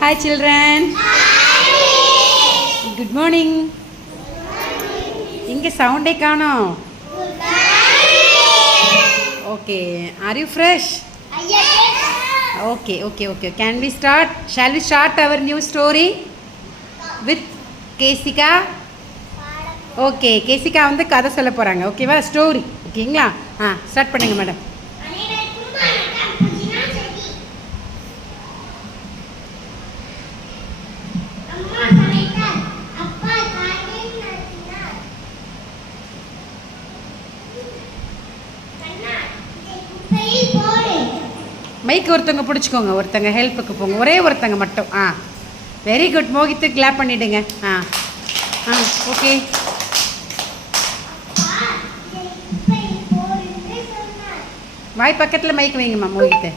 Hi children. Good morning. இங்கே சவுண்டே காணோம். Okay. Are you fresh? Okay. Can we start? Shall we start our new story with Kesika? Okay. Kesika வந்து கதை சொல்ல போறாங்க. ஓகேவா? ஸ்டோரி. ஓகேங்களா? ஸ்டார்ட் பண்ணுங்க மேடம். மைக் ஒருத்தவங்க பிடிச்சிக்கோங்க, ஒருத்தங்க ஹெல்ப்புக்கு போங்க, ஒரே ஒருத்தங்க மட்டும். Very good. மோகித்து கிளாப் பண்ணிவிடுங்க. ஓகே. வாய் பக்கத்தில் மைக் வைங்கம்மா Mohit.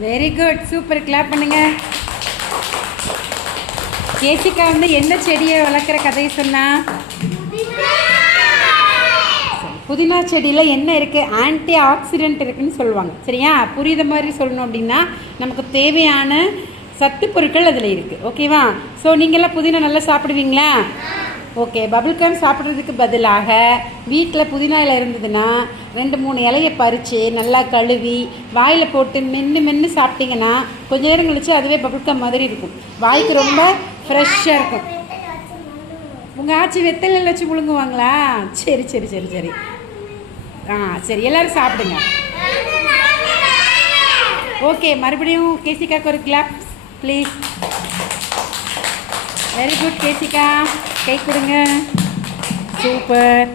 Very good. Super. Clap பண்ணுங்க. கேசிகா வந்து என்ன செடியை வளர்க்குற கதையை சொன்னா? புதினா செடியில் என்ன இருக்குது? ஆன்டி ஆக்சிடென்ட் இருக்குதுன்னு சொல்லுவாங்க. சரியா? புரியுத மாதிரி சொல்லணும் அப்படின்னா நமக்கு தேவையான சத்து பொருட்கள் அதில் இருக்குது. ஓகேவா? ஸோ நீங்கள்லாம் புதினா நல்லா சாப்பிடுவீங்களா? ஓகே. பபிள் கம் சாப்பிட்றதுக்கு பதிலாக வீட்டில் புதினா இலை இருந்ததுன்னா 2-3 இலையை பறித்து நல்லா கழுவி வாயில் போட்டு மென்று சாப்பிட்டிங்கன்னா கொஞ்ச நேரம் கழிச்சு அதுவே பபிள் கம் மாதிரி இருக்கும். வாய்க்கு ரொம்ப ஃப்ரெஷ்ஷாக இருக்கும். உங்கள் ஆச்சி வெத்தலையில் வச்சு முழுங்குவாங்களா? சரி. சரி, எல்லோரும் சாப்பிடுங்க. ஓகே. மறுபடியும் கேசிகாக்கு ஒரு clap please. Very good Keshika. கை கொடுங்க. சூப்பர்.